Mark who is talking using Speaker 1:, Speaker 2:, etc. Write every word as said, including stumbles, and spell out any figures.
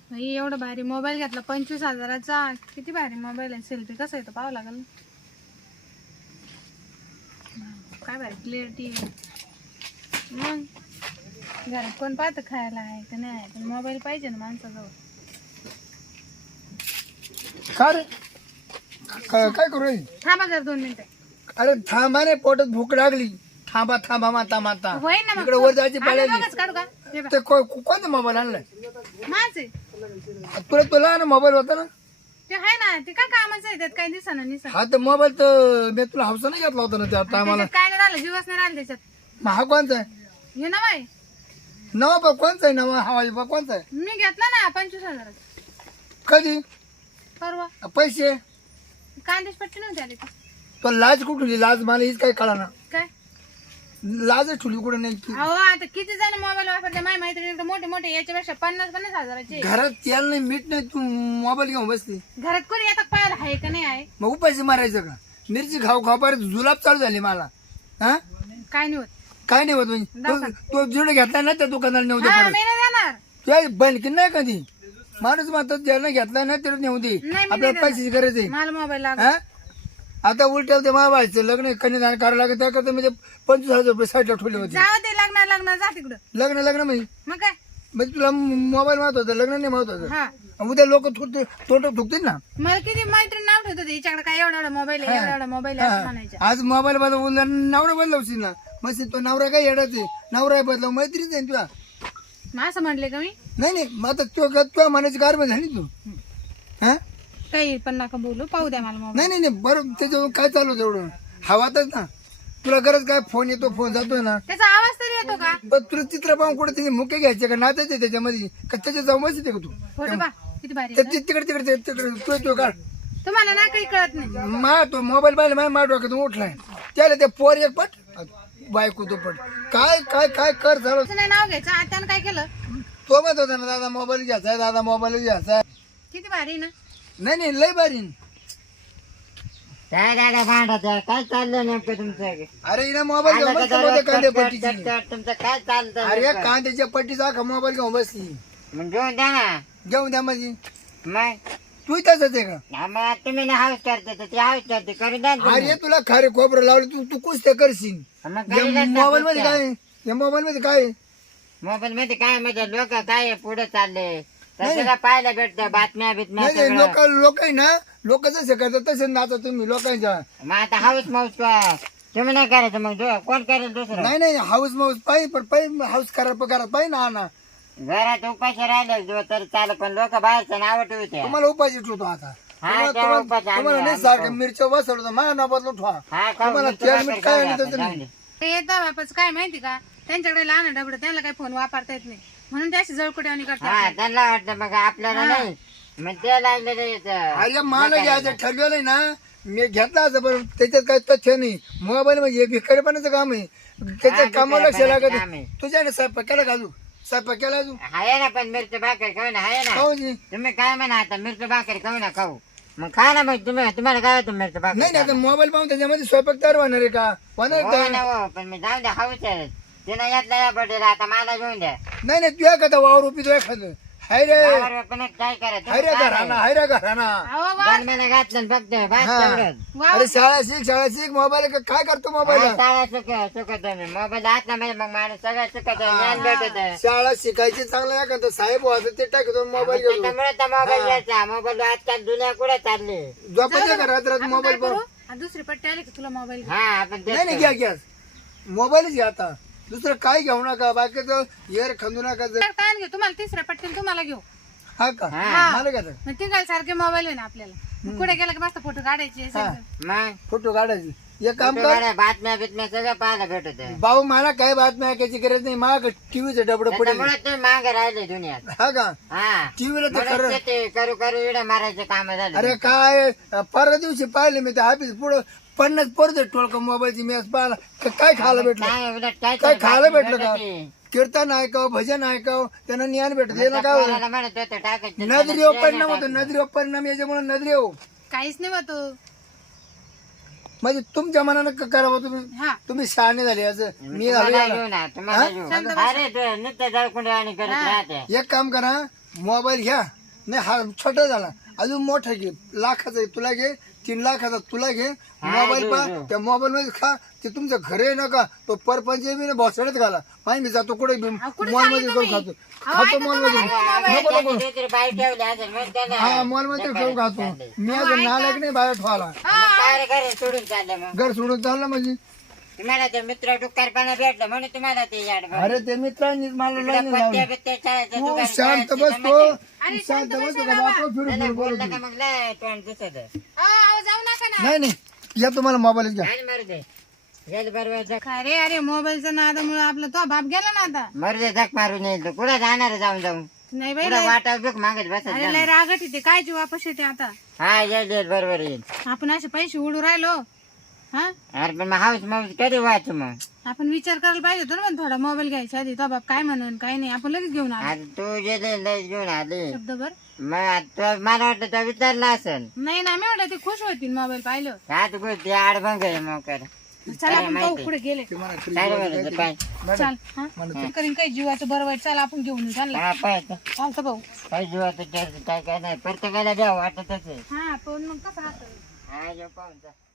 Speaker 1: भाई एवढा भारी मोबाईल घेतला पंचवीस हजाराचा. किती भारी मोबाईल आहे. सेल्फी कसा येतो पाहावं लागेल. काय भारी क्लिअरिटी आहे. मग घरात कोण पाहतं खायला आहे का नाही आहे, पण मोबाईल पाहिजे ना माणसाजवळ.
Speaker 2: का रे काय काय करू राहिली?
Speaker 1: थांबा जर दोन मिनिटं.
Speaker 2: अरे थांबा रे, पोटात भूक लागली. थांबा थांबा माता माता
Speaker 1: होय ना मग.
Speaker 2: इकडे वर जायची
Speaker 1: आम्ही
Speaker 2: पाहिजे.
Speaker 1: दोघंच काढू का? हे बघ.
Speaker 2: ते को- को- कोणता मोबाईल आणलाय
Speaker 1: माझे
Speaker 2: तुला? तुला ना मोबाईल होता ना?
Speaker 1: ते आहे ना, ते काय कामाचं आहे त्यात, काही दिसना निसना.
Speaker 2: हा तर मोबाईल तर मी तुला हौसा नाही घेतला होता ना त्या टायमाला.
Speaker 1: त्याच्यात काय नाही राहिलं, जीवच नाही राहिलं त्याच्यात.
Speaker 2: मग हा कोणचा आहे?
Speaker 1: हे ना बाई,
Speaker 2: नवा बा कोणचा आहे? नवा हवाई बा कोणचा आहे?
Speaker 1: मी घेतला ना पंचवीस हजाराचा
Speaker 2: कधी?
Speaker 1: परवा.
Speaker 2: पैसे
Speaker 1: कांदेच पट्टी नव्हती आली का?
Speaker 2: तो लाज कुठली? लाज मला हीच काय कळा ना.
Speaker 1: काय
Speaker 2: लाज ठुली कुठे नाही की
Speaker 1: अहो आता किती जण मोबाईल वापरते. माझ्या मैत्रिणी मोठे मोठे याच्यापेक्षा पन्नास पन्नास हजाराचे.
Speaker 2: घरात तेल नाही मीठ नाही, तू मोबाईल घेऊन बसली.
Speaker 1: घरात कोणी येतात पाहायला आहे का नाही आहे?
Speaker 2: मग उपाशी मारायचं का? मिरची खाऊ खाऊ पार जुलाब चालू झाली मला. हा
Speaker 1: काय नाही होत.
Speaker 2: काय नाही होत म्हणजे तो- तो जिडे घेतला ना त्या दुकानाला नेऊ दे
Speaker 1: हा
Speaker 2: परत.
Speaker 1: मी नाही देणार.
Speaker 2: तुझ्या बंद नाही कधी माणूस मात्र ज्याला घेतला ना तिथे नेऊ दे.
Speaker 1: नाही, मी नाही
Speaker 2: आपल्याला पैशाची गरज आहे.
Speaker 1: मला मोबाईल लागत.
Speaker 2: हा आता उलट्या ते मावायचं लग्न कन्यादान करायला लागत त्याकरता म्हणजे पंचवीस हजार रुपये साईडला ठेवले होते.
Speaker 1: जावं ते लग्न लग्न जा तिकडं.
Speaker 2: लग्न लग्न म्हणजे
Speaker 1: मग काय.
Speaker 2: म्हणजे तुला मोबाईल माहत होतं, लग्न नाही माहत होतं.
Speaker 1: हा
Speaker 2: उद्या लोक तोंड थुकतील ना.
Speaker 1: मला किती मैत्रीण नाव ठेवत होते हिच्याकडे काय एवढा एवढा मोबाईल आहे, एवढा एवढा मोबाईल आहे असं म्हणायच्या.
Speaker 2: आज मोबाईल बदल नवरा बदलवशील ना. मग तो नवरा काय येडाच आहे, नवरा बदलाव मैत्रीच आहे तुला.
Speaker 1: मग असं म्हणले का मी?
Speaker 2: नाही नाही मग आता तो तुझ्या मनाची गारमेंट झाली तू. हा
Speaker 1: काही पण नका बोलू, पाहू द्या मला मोबाईल.
Speaker 2: नाही नाही नाही बरं त्याच्यावर काय चालू होतं एवढं हवातच ना. तुला गरज काय? फोन येतो फोन जातोय ना.
Speaker 1: त्याचा आवाज तरी येतो का?
Speaker 2: पण तुला चित्र पाहून कुठे त्याचे मुके घ्यायचे का नाचायचे त्याच्यामध्ये का त्याच्या जाऊन बसते का तू?
Speaker 1: फोटो पा किती भारी
Speaker 2: ते
Speaker 1: आहे.
Speaker 2: ति- तिकडे तिकडे तिकडे तू तू काढ.
Speaker 1: तुम्हाला ना काही कळत नाही.
Speaker 2: मा तो मोबाईल पाहिला माझ्या मा डोक्यातून उठलाय. त्याला ते पोर एक पट बायको तो पट काय काय काय कर झालं.
Speaker 1: तुझं नाही नाव घ्यायचं. आता त्यानं काय केलं?
Speaker 2: तो म्हणत होता ना दादा मोबाईल घ्यायचा आहे, दादा मोबाईल घ्यायचा आहे.
Speaker 1: किती भारी आहे ना.
Speaker 2: नाही नाही लय भारी.
Speaker 3: काय दादा भांडत आहे? काय चाललं नेमकं तुमचं?
Speaker 2: अरे हिने मोबाईल घेऊन बसली मध्ये कांदे पट्टीची.
Speaker 3: तुमचं काय चालतं?
Speaker 2: अरे कांद्याच्या पट्टीचा का मोबाईल घेऊन बसली.
Speaker 3: मग घेऊन द्या ना.
Speaker 2: घेऊन द्या माझी.
Speaker 3: मग
Speaker 2: तू तसंच आहे का?
Speaker 3: हा, मग तुम्ही ना हाऊस करते तर ते हाऊस करते करून द्या ना तुम्ही.
Speaker 2: अरे तुला खारे खोबरं लावलं तू तू कुस्त्या करशील.
Speaker 3: मग करून द्या ना
Speaker 2: मोबाईल मध्ये काय? या मोबाईल मध्ये काय?
Speaker 3: मोबाईल मध्ये काय म्हणजे लोक काय पुढे चालले तसं पाहायला भेटतं बातम्या बितम्या
Speaker 2: नाही नाही
Speaker 3: सगळं.
Speaker 2: लोक लोक आहे ना लोक जसे करतात तसे नाचा तुम्ही लोकांच्या.
Speaker 3: मग आता हाऊस माऊस तुम्ही नाही करायचं मग दु- कोण करेल दुसरं?
Speaker 2: नाही नाही हाऊस माऊस पाहिजे पण पाहिजे हाऊस करा करा पाहिजे ना. ना
Speaker 3: घरात उपाशी राहिले जो तरी चालत पण लोक बाहेरचं नाव ठेवते.
Speaker 2: तुम्हाला उपाशी ठेवतो आता.
Speaker 3: हा,
Speaker 2: तुम्हाला-
Speaker 3: त्या
Speaker 2: तुम्हाला
Speaker 3: उपाशी आम्ही-
Speaker 2: तुम्हाला नाही
Speaker 3: आम्ही
Speaker 2: सारखं
Speaker 3: खाऊ.
Speaker 2: मिरच्या बसवलं मला ना बदलून ठेवा.
Speaker 3: हा खाऊ,
Speaker 2: तुम्हाला
Speaker 3: मिरची
Speaker 2: तेल
Speaker 3: भाकर
Speaker 2: मीठ काय
Speaker 3: खाऊ
Speaker 2: आणि
Speaker 3: आपण,
Speaker 2: त्याचं
Speaker 3: जाऊ
Speaker 2: नाही.
Speaker 3: दे.
Speaker 1: ते येतं बापाच काय माहिती का, त्यांच्याकडे लहान डबड त्यांना काही फोन वापरता येत नाही म्हणून ते अशी जळकुटे आणि
Speaker 3: हा
Speaker 1: करतात.
Speaker 3: त्यांना वाटतं मग आपल्याला नाही मग ते लागलेलं येतं.
Speaker 2: अरे मला घ्यायचं ठरलेलं आहे ना. मी घेतला असं पण त्याच्यात काय तथ्य नाही. मोबाईल म्हणजे भिकारीपणाचं काम आहे. त्याच्यात कामाला लक्ष लागत
Speaker 3: काम आहे.
Speaker 2: तुझ्या स्वयंपाक केला घालू स्वयंपाक केला अजून
Speaker 3: आहे ना पण मिरची भाकर खाऊ ना आहे ना.
Speaker 2: खाऊ दे.
Speaker 3: तुम्ही काय म्हणा आता मिरची भाकर खाऊ ना खाऊ मग खा ना मग तुम्ही तुम्हाला काय होतं मिरची भाकर
Speaker 2: नाही नाही आता मोबाईल पाहून त्याच्यामध्ये स्वयंपाक तयार होणार आहे का? होणार
Speaker 3: हो
Speaker 2: का?
Speaker 3: ना हो पण मी जाऊ द्या हाऊस आहे तिनं घेतलं या बर्थडे आता मला घेऊन द्या.
Speaker 2: नाही नाही तुझ्या कथा वावर उपी तुझ्या खात हाय रे
Speaker 3: गावावर पण काय करा
Speaker 2: हाय रे घराना हाय रे घराना.
Speaker 1: अहो वा,
Speaker 3: जन्माला घातलं फक्त बस
Speaker 2: हा.
Speaker 3: तेवढंच.
Speaker 1: वा,
Speaker 2: अरे शाळा शिक शाळा शिक मोबाईल का- काय करतो मोबाईल?
Speaker 3: हा, शाळा शिक शिकत मी मोबाईल हात म्हणजे मग माणूस सगळं शिकत ज्ञान भेटत
Speaker 2: शाळा शिकायची चांगलं आहे का? साहेब व्हायचं ते टाकतो मोबाईल घेऊन
Speaker 3: त्याच्यामुळे तर मोबाईल घ्यायचा मोबाईल आजकाल दुनिया कुठे चालली.
Speaker 2: झोपायचं का रात रात
Speaker 1: आपण
Speaker 2: मोबाईल
Speaker 1: काय
Speaker 2: पाहून?
Speaker 1: करू? हा, दुसरी पट्टी आली की तुला मोबाईल घे.
Speaker 3: हा आपण तेच
Speaker 2: नाही नाही घ्या घ्या मोबाईलच घ्या आता. दुसरं काय घेऊ नका बाकीचं हेर खंदू नका. जर-
Speaker 1: काय घेऊ तुम्हाला तिसऱ्या पट्टी तुम्हाला घेऊ.
Speaker 2: हा का
Speaker 3: हा.
Speaker 2: मला घ्या
Speaker 1: मग तिघाला सारखे मोबाईल आहे ना आपल्याला. मग कुठे गेला की मस्त फोटो काढायचे
Speaker 2: हा.
Speaker 1: सगळं.
Speaker 3: मग
Speaker 2: फोटो काढायची. एक काम कर
Speaker 3: कुठे बातम्या बितम्या सगळं पाहायला भेटत
Speaker 2: भाऊ मला काय बातम्या ऐकायची गरज नाही. मला टीव्हीचं डबड पडेल.
Speaker 3: त्याच्यामुळे तुम्ही मागे राहिले दुनियात.
Speaker 2: हा का
Speaker 3: हा
Speaker 2: टीव्हीला तर
Speaker 3: म्हणून
Speaker 2: खरं.
Speaker 3: ते ते करू करू इडे मारायचे काम झाले.
Speaker 2: अरे काय परवा दिवशी पाहिले मी ते ऑफिस पुढं पन्नास परत टोळक मोबाईलची मॅच पाहिला का- काय खायला भेटलं?
Speaker 3: काय उलट काय
Speaker 2: काय
Speaker 3: ते
Speaker 2: खायला
Speaker 3: बातमी
Speaker 2: भेटलं का?
Speaker 3: भेटते.
Speaker 2: कीर्तन ऐकाव भजन ऐकाव त्यांना ज्ञान भेटत
Speaker 3: मग
Speaker 2: ना
Speaker 3: त्या
Speaker 2: काय
Speaker 3: पोराला म्हणत होते टाकायचं.
Speaker 2: नजरेव
Speaker 3: त्याला
Speaker 2: परिणाम होतो.
Speaker 3: टाकलं.
Speaker 2: नजरेव परिणाम याच्यामुळे नजरेव
Speaker 1: काहीच नाही होतो.
Speaker 2: म्हणजे तुमच्या मनानं क- करावं तुम्ही.
Speaker 1: हा
Speaker 2: तुम्ही शहाणे झाले असं मी झालो
Speaker 3: तुम्हाला
Speaker 2: याला.
Speaker 3: घेऊ ना तुम्हाला घेऊ.
Speaker 1: शांत
Speaker 3: अरे तू नुसतं जळकुंडे आणि करत राहते.
Speaker 2: एक काम करा मोबाईल घ्या नाही हा छोटा झाला अजून मोठा घे लाखाचा तुला घे तीन लाखाचा तुला घे मोबाईल
Speaker 3: घेऊ,
Speaker 2: पा
Speaker 3: घेऊ.
Speaker 2: त्या मोबाईल मध्ये खा ते तुमचं घर आहे नका तो परपंच बी बॉसड्यात घाला माहिती मी जातो कुठे
Speaker 1: अहो, कुठे
Speaker 2: मॉल मध्ये
Speaker 1: चालले
Speaker 2: करून
Speaker 1: तुम्ही?
Speaker 2: खातो
Speaker 1: अहो,
Speaker 2: खातो
Speaker 1: ऐका
Speaker 2: मॉल
Speaker 1: तर
Speaker 2: मध्ये
Speaker 1: बाहेर
Speaker 2: नको नको
Speaker 3: त्याची दुसरी बाई ठेवली असेल मग त्याला
Speaker 2: हा मॉल मध्ये खाऊ खातो मी अजून नालायक नाही बाहेर ठेवाला
Speaker 3: मग काय रे घरी सोडून चालले मग
Speaker 2: घर सोडून चाललं म्हणजे
Speaker 3: तुम्हाला ते मित्र डुक्करपणा भेटलं म्हणून तुम्हाला ते याड भरलं.
Speaker 2: अरे ते मित्रांनी मला
Speaker 3: इकडं
Speaker 2: लाईन
Speaker 3: पत्ते
Speaker 2: लावली
Speaker 3: बित्ते खेळायचं,
Speaker 2: तू
Speaker 3: दुगारी
Speaker 2: शांत
Speaker 3: खेळायची,
Speaker 2: बस
Speaker 3: जमायचं.
Speaker 2: तो
Speaker 1: अरे,
Speaker 2: शांत
Speaker 1: शांत
Speaker 2: बस
Speaker 1: बसा
Speaker 2: का
Speaker 1: बाबा.
Speaker 2: बापा फिरून
Speaker 3: नाही, नाही,
Speaker 2: फिरून बोलत
Speaker 3: बोललं का मग लय तोंड दिसत आहे.
Speaker 1: अहो, अहो, जाऊ नका ना
Speaker 2: नाही नाही या तुम्हाला मोबाईलच घ्या
Speaker 3: आणि मरू दे गेल बरोबर जग
Speaker 1: काय रे अरे मोबाईलच्या नादामुळे आपला तो बाप गेला ना आता
Speaker 3: मरू दे जग मारून येईल तू. कुठं जाणार आहे जाऊन जाऊन
Speaker 1: नाही बाई
Speaker 3: पुढे
Speaker 1: लय-
Speaker 3: वाटा बुक मागत बसत
Speaker 1: अरे
Speaker 3: जा
Speaker 1: लय
Speaker 3: ना.
Speaker 1: रागट येते काय जी वापस येते आता
Speaker 3: हा येईल येईल बरोबर येईल.
Speaker 1: आपण असे पैसे उडू राहिलो हा
Speaker 3: अरे पण मग हाऊस मग कधी व्हायचं मग
Speaker 1: आपण विचार करायला पाहिजे होतो ना मग थोडा मोबाईल घ्यायच्या आधी तो बाप काय म्हणून काय नाही आपण लगेच घेऊन आलो
Speaker 3: आता तू गेले लय घेऊन आली
Speaker 1: शब्दभर
Speaker 3: मग आता तो- मला वाटतं तो विचारला असेल
Speaker 1: नाही ना मी म्हटलं ते खुश होतील मोबाईल पाहिलं
Speaker 3: आता गोष्टी आडभंग आहे मग कर
Speaker 1: चल आपण पाहू पुढे गेले
Speaker 2: ते म्हणा फ्रीज
Speaker 3: काय
Speaker 2: वर
Speaker 3: बरं
Speaker 2: काय
Speaker 3: पाय
Speaker 1: चाल हा करीन काही जीवाचं बरं वाईट चाल आपण घेऊन येऊ चालला
Speaker 3: हा पाय
Speaker 1: चालतं भाऊ
Speaker 3: काय जीवाचं काय काय नाही प्रत्येकाला द्या वाटतच आहे
Speaker 1: हा पण मग कसं राहतं
Speaker 3: हा जेव पाहून जा.